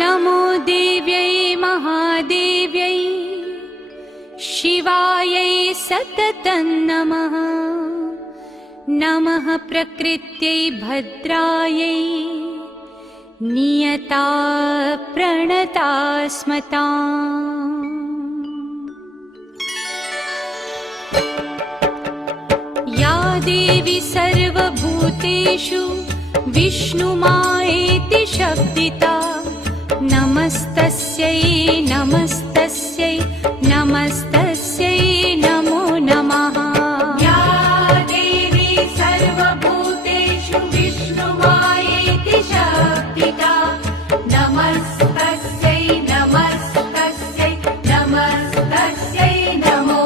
नमो देव्यै महादेव्यै शिवायै सततं नमः। नमः प्रकृत्यै भद्रायै नियता प्रणता स्मताम्। या देवी सर्वभूतेषु विष्णुमायेति शब्दिता नमस्तस्यै नमस्तस्यै नमस्तस्यै नमो नमः। या देवी सर्वभूतेषु विष्णुमायेति शब्दिता नमस्तस्यै नमस्तस्यै नमस्तस्यै नमो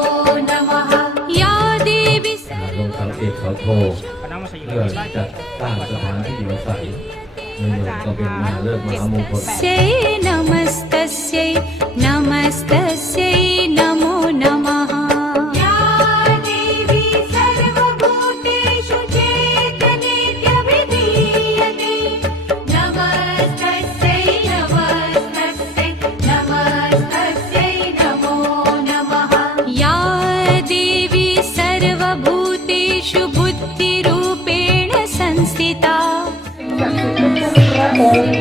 नमः। या देवी ลงคำเอกเขาโทรเพื่อจัดสร้างสถานที่อยู่อาศัยในเมืองก็เป็นมหาฤกษ์มหามงคล नमस्तस्यै नमस्तस्यै नमो नमः। या देवी सर्वभूतेषु चेतनेत्यभिधीयते नमस्तस्यै नमस्तस्यै नमस्तस्यै नमो नमः। या देवी सर्वभूतेषु बुद्धिरूपेण संस्थिता พระองค์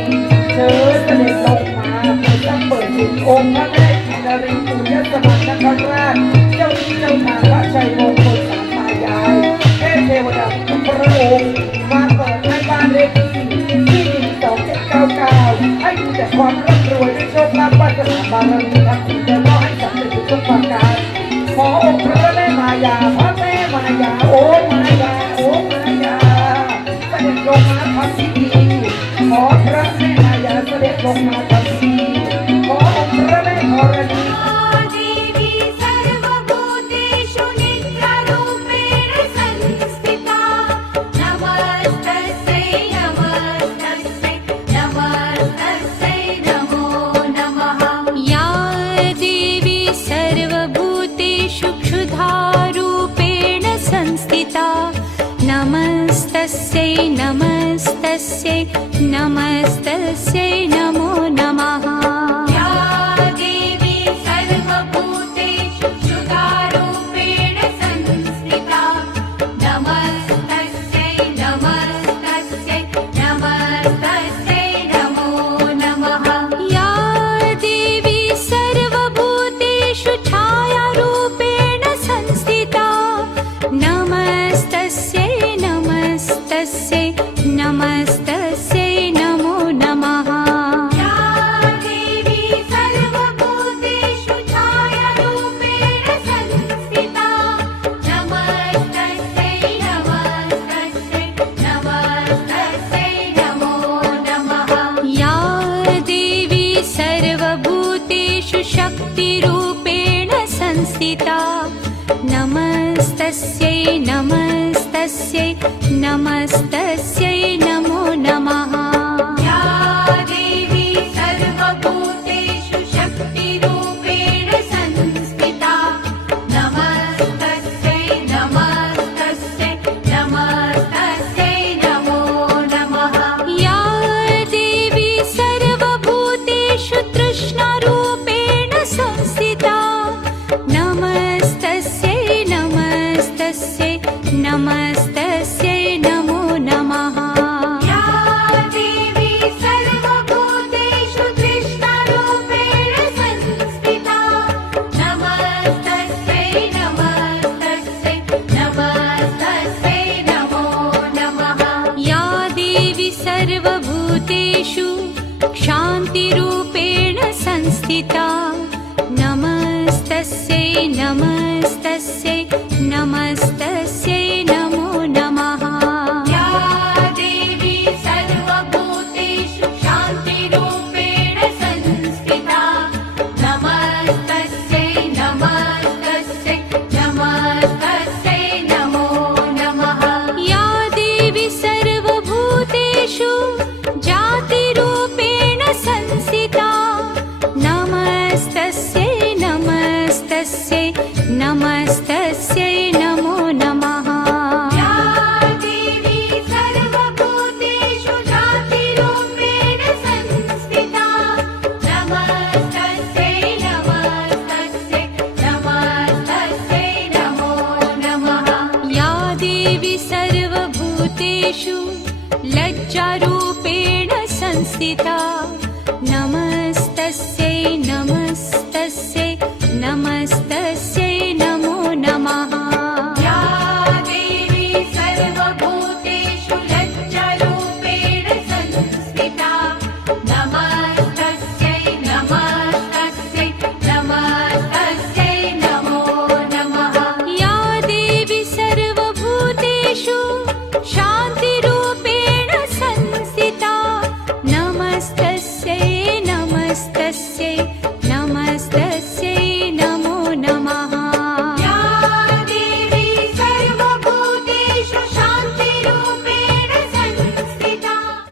เชิญเสด็จลงมาเพื่อจะเปิดสิทธิองค์พระแม่กินรีปุญญสมรรณคราชเจ้าที่เจ้าทางพระชัยมงคลสามตายายเทพเทวดาทุกพระองค์มาเปิดให้บ้านเลขที่2799ให้มีแต่ความร่ำรวยด้วยโชคลาภวาสนาบารมีทักษิณและก็ให้สำเร็จทุกประการขอองค์พระแม่มายาพระแม่มายาโอ้มายาโอ้มายาเสด็จลงมาทำพิธีขอพระแม่มายาเสด็จลงมาทำพิธีขอองค์พระแม่ธรณี या देवी सर्वभूतेषु नित्यरूपेण संस्थिता नमस्तस्यै नमस्तस्यै नमस्तस्यै नमो नमः। या देवी सर्वभूतेषु क्षुधारूपेण संस्थिता नमस्तस्यै नमस्तस्यै नमस्तस्यै नमो नमः। या देवी सर्वभूतेषु क्षुधारूपेण संस्थिता नमस्तस्यै नमस्तस्यै नमस्तस्यै नमो नमः। या देवी सर्वभूतेषु छायारूपेण संस्थिता नमस्तस्यै नमस्तस्यै नमस्तस्यै नमो नमः। या देवी सर्वभूतेषु छायारूपेण संस्थिता नमस्तस्यै नमस्तस्यै नमस्तस्यै नमो नमः। या देवी सर्वभूतेषु शक्तिरूपेण संस्थिता नमस्तस्यै नमस्तस्यै नमस्तस्यै नमो नमः। या देवी सर्वभूतेषु शक्तिरूपेण संस्थिता नमस्तस्यै नमस्तस्यै नमस्तस्यै नमो नमः। या देवी सर्वभूतेषु तृष्णारूपेण संस्थिता नमस्तस्यै नमस्तस्यै नमस्तस्यै नमो नमः। या देवी सर्वभूतेषु तृष्णारूपेण संस्थिता नमस्तस्यै नमस्तस्यै नमस्तस्यै नमो नमः। या देवी सर्वभूतेषु शान्तिरूपेण संस्थिता नमस्तस्यै नमस्तस्यै नमस्तस्यै नमो नमः। या देवी सर्वभूतेषु शान्तिरूपेण संस्थिता नमस्तस्यै नमस्तस्यै नमस्तस्यै नमो नमः। या देवी सर्वभूतेषु जातिरूपेण संस्थिता नमस्तस्यै नमस्तस्यै नमस्तस्यै नमो नमः। संस्थिता